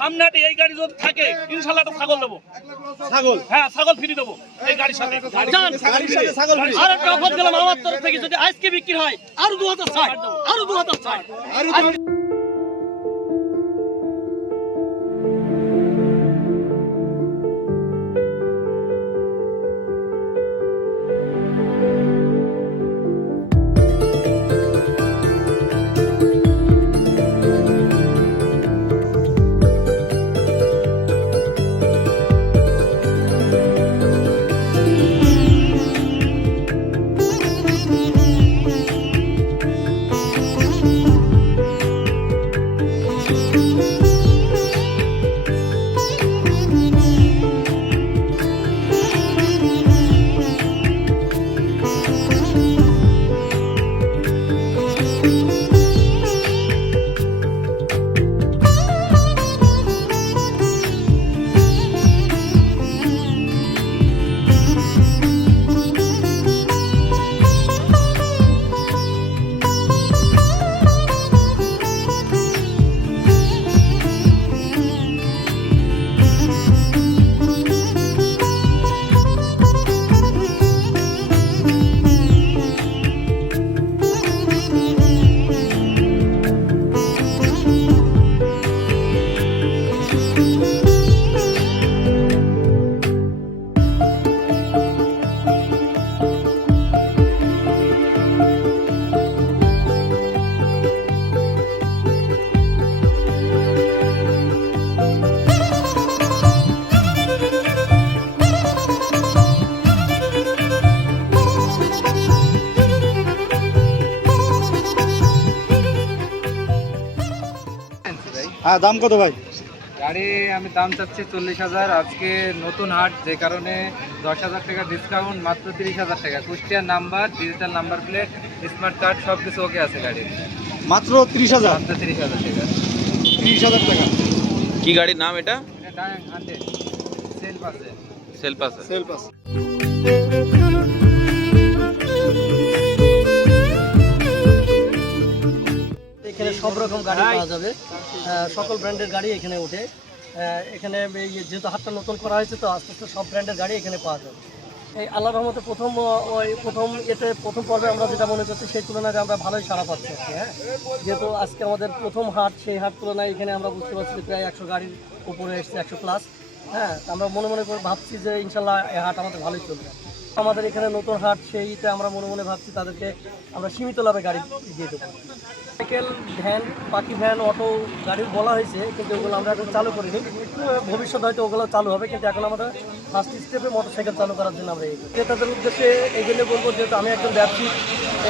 সামনে হাটে এই গাড়ি যদি থাকে ইনশাল্লাহ তো ছাগল দেবো। ছাগল? হ্যাঁ ছাগল ফিরিয়ে দেবো এই গাড়ির সাথে। আর একটা অফার দিলাম আমার তরফ থেকে যদি আজকে বিক্রি হয় আরও দু হাজার ষাট। আরও দু হাজার ষাট হ্যাঁ দাম কত ভাই? গাড়ি আমি দাম চাচ্ছি চল্লিশ হাজার। আজকে নতুন হাট যে কারণে দশ হাজার টাকা ডিসকাউন্ট মাত্র তিরিশ হাজার টাকা। কুষ্টিয়ার number digital number plate smart card সব কিছু ওকে আছে গাড়ির। মাত্র তিরিশ হাজার? মাত্র তিরিশ হাজার টাকা। তিরিশ হাজার টাকা। কি গাড়ির নাম এটা? এটা হান্ড্রেড সেলফ আছে। সেলফ আছে। সব রকম গাড়ি পাওয়া যাবে। সকল ব্র্যান্ডের গাড়ি এখানে ওঠে। এখানে এই যেহেতু হাটটা নতুন করা হয়েছে তো আস্তে আস্তে সব ব্র্যান্ডের গাড়ি এখানে পাওয়া যাবে। এই আল্লাহ রহমতে প্রথম ওই প্রথম এতে প্রথম পর্বে আমরা যেটা মনে করছি সেই তুলনায় আমরা ভালোই সাড়া পাচ্ছি হ্যাঁ? যেহেতু আজকে আমাদের প্রথম হাট সেই হাট তুলনায় এখানে আমরা বুঝতে পারছি যে প্রায় একশো গাড়ির উপরে এসছে একশো প্লাস হ্যাঁ? আমরা মনে মনে করে ভাবছি যে ইনশাল্লাহ এই হাট আমাদের ভালোই চলবে। আমাদের এখানে নতুন হাট সেইটা আমরা মনে মনে ভাবছি তাদেরকে আমরা সীমিত লাভে গাড়ি দিয়ে দেবো। সাইকেল ভ্যান পাখি ভ্যান অটো গাড়ি বলা হয়েছে, কিন্তু ওগুলো আমরা এখন চালু করিনি। ভবিষ্যৎ হয়তো ওগুলো চালু হবে, কিন্তু এখন আমাদের ফার্স্ট স্টেপে মোটর সাইকেল চালু করার জন্য আমরা। ক্রেতাদের উদ্দেশ্যে এগুলো বলব, যেহেতু আমি একজন ব্যবসায়ী,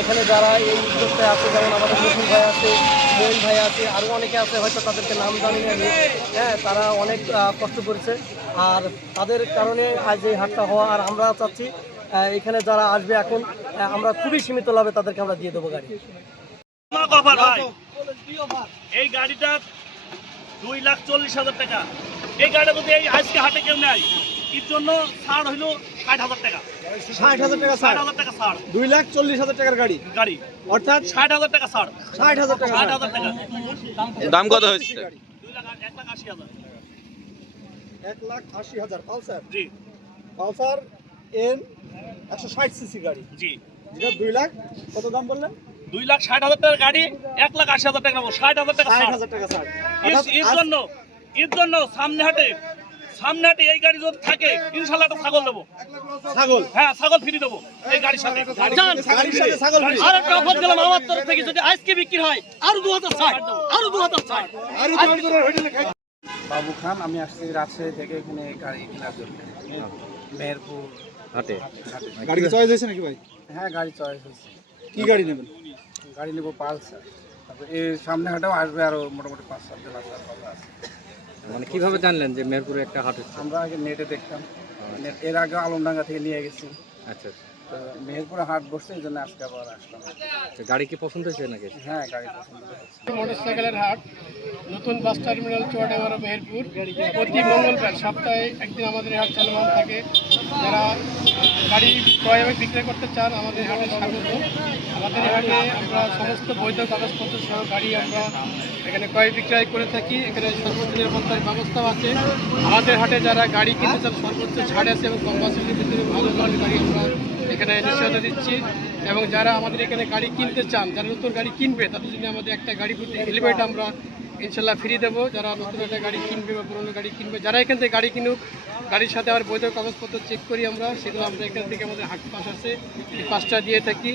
এখানে যারা এই উদ্যোগটায় আছে, যেমন আমাদের নতুন ভাই আছে মোহন ভাই আছে আরও অনেকে আছে, হয়তো তাদেরকে নাম জানি হ্যাঁ তারা অনেক কষ্ট করেছে। আর তাদের কারণে আজ এই হাটটা হওয়া, আর আমরা চাচ্ছি এখানে যারা আসবে এখন আমরা খুবই সীমিত লাভে তাদেরকে আমরা দিয়ে দেবো গাড়ি। ভাই। এই গাড়িটা দুই লাখ চল্লিশ হাজার টাকা। এই গাড়িটা যদি এই আজকে হাটে কেউ নেয় এর জন্য ছাড় হইল ষাট হাজার টাকা। ষাট হাজার টাকা ষাট ছাড় হাজার টাকা ছাড়। দুই লাখ চল্লিশ হাজার টাকার গাড়ি। গাড়ি। অর্থাৎ ষাট হাজার টাকা ছাড়। ষাট হাজার টাকা ষাট হাজার টাকা। দাম কত দুই লাখ এক লাখ আশি হাজার। এক লাখ আশি হাজার। পালসার? জি। পালসার এন একশো ষাট সিসি গাড়ি। জি। যেটা দুই লাখ কত দাম বললেন? দুই লাখ ষাট হাজার টাকার গাড়ি এক লাখ আশি হাজার টাকা নেব। ষাট হাজার টাকা ষাট হাজার টাকা এর- এর আজ- জন্য এর জন্য সামনে হাটে সামনে হাটে এই গাড়ি যদি থাকে ইনশাল্লাহ একটা ছাগল দেবো ছাগল? হ্যাঁ ছাগল ফ্রি দেবো এই গাড়ির সাথে। যান গাড়ির সাথে ছাগল free। আর একটা অফার দিলাম আমার তরফ থেকে যদি আজকে বিক্রি হয় আরও দু হাজার ষাট আরও দু ষাট বাবু খান আমি আসছি রাজশাহী থেকে এখানে গাড়ি কেনার জন্য। মেহেরপুর হাটে। গাড়ি চয়েস হয়েছে নাকি ভাই? হ্যাঁ গাড়ি চয়েস হচ্ছে কি গাড়ি নেবেন? গাড়ি নেব পালসার তারপর এর সামনে হাটেও আসবে আরও মোটামুটি পাঁচ সাত জন আসার কথা আছে মানে কীভাবে জানলেন যে মেহেরপুরে একটা হাট হচ্ছে? আমরা আগে নেটে দেখতাম। নেট- এর আগে আলমডাঙ্গা থেকে নিয়ে গেছি। আচ্ছা আচ্ছা। তো মেহেরপুরে হাট বসছে এই জন্য আজকে আবার আসলাম। তো গাড়ি কি পছন্দ হয়েছে নাকি? হ্যাঁ গাড়ি পছন্দ হচ্ছে মোটরসাইকেলের হাট নতুন বাস টার্মিনাল চুয়াডাঙ্গা মেহেরপুর। প্রতি মঙ্গলবার সপ্তাহে একদিন আমাদের এই হাট চলমান থাকে। যারা গাড়ি ক্রয় বিক্রয় করতে চান আমাদের হাটে স্বাগত আমাদের এখানে আমরা সমস্ত বৈধ কাগজপত্র সহ গাড়ি আমরা এখানে ক্রয় বিক্রয় করে থাকি। এখানে সর্বোচ্চ নিরাপত্তার ব্যবস্থাও আছে। আমাদের হাটে যারা গাড়ি কিনতে চান, সর্বোচ্চ ছাড় আছে এবং কম বাসের ভিতরে ভালো ধরনের গাড়ি আমরা এখানে নিশ্চয়তা দিচ্ছি। এবং যারা আমাদের এখানে গাড়ি কিনতে চান, যারা নতুন গাড়ি কিনবে, তাদের জন্য আমাদের একটা গাড়ি প্রতি হেলমেট আমরা ইনশাল্লাহ ফ্রি দেবো। যারা নতুন একটা গাড়ি কিনবে বা পুরোনো গাড়ি কিনবে, যারা এখান থেকে গাড়ি কিনুক, গাড়ির সাথে আবার বৈধ কাগজপত্র চেক করি আমরা, সেগুলো আমরা এখান থেকে আমাদের হাট পাস আছে, এই পাসটা দিয়ে থাকি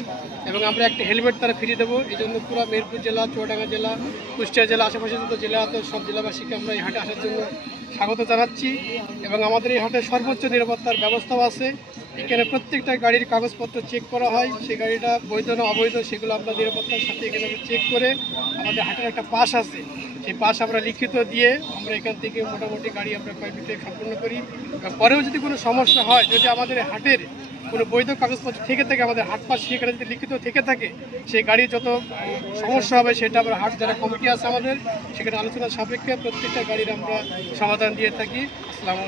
এবং আমরা একটা হেলমেট তারা ফ্রি দেবো। এই জন্য পুরো মেরপুর জেলা, চুয়াডাঙ্গা জেলা, কুষ্টিয়া জেলা, আশেপাশে যত জেলা আছে, সব জেলাবাসীকে আমরা এই হাটে আসার জন্য স্বাগত জানাচ্ছি এবং আমাদের এই হাটে সর্বোচ্চ নিরাপত্তার ব্যবস্থাও আছে। এখানে প্রত্যেকটা গাড়ির কাগজপত্র চেক করা হয়। সেই গাড়িটা বৈধ না অবৈধ, সেগুলো আমরা নিরাপত্তার সাথে এখানে চেক করে আমাদের হাটের একটা পাস আছে। সেই পাস আমরা লিখিত দিয়ে আমরা এখান থেকে মোটামুটি গাড়ি আমরা কয়েক বিক্রয় সম্পূর্ণ করি। পরেও যদি কোনো সমস্যা হয়, যদি আমাদের হাটের কোনো বৈধ কাগজপত্র থেকে থাকে, আমাদের হাট পাস সেখানে যদি লিখিত থেকে থাকে, সেই গাড়ির যত সমস্যা হবে সেটা আমরা হাট যারা কমিটি আছে আমাদের, সেখানে আলোচনার সাপেক্ষে প্রত্যেকটা গাড়ির আমরা সমাধান দিয়ে থাকি। আসসালামু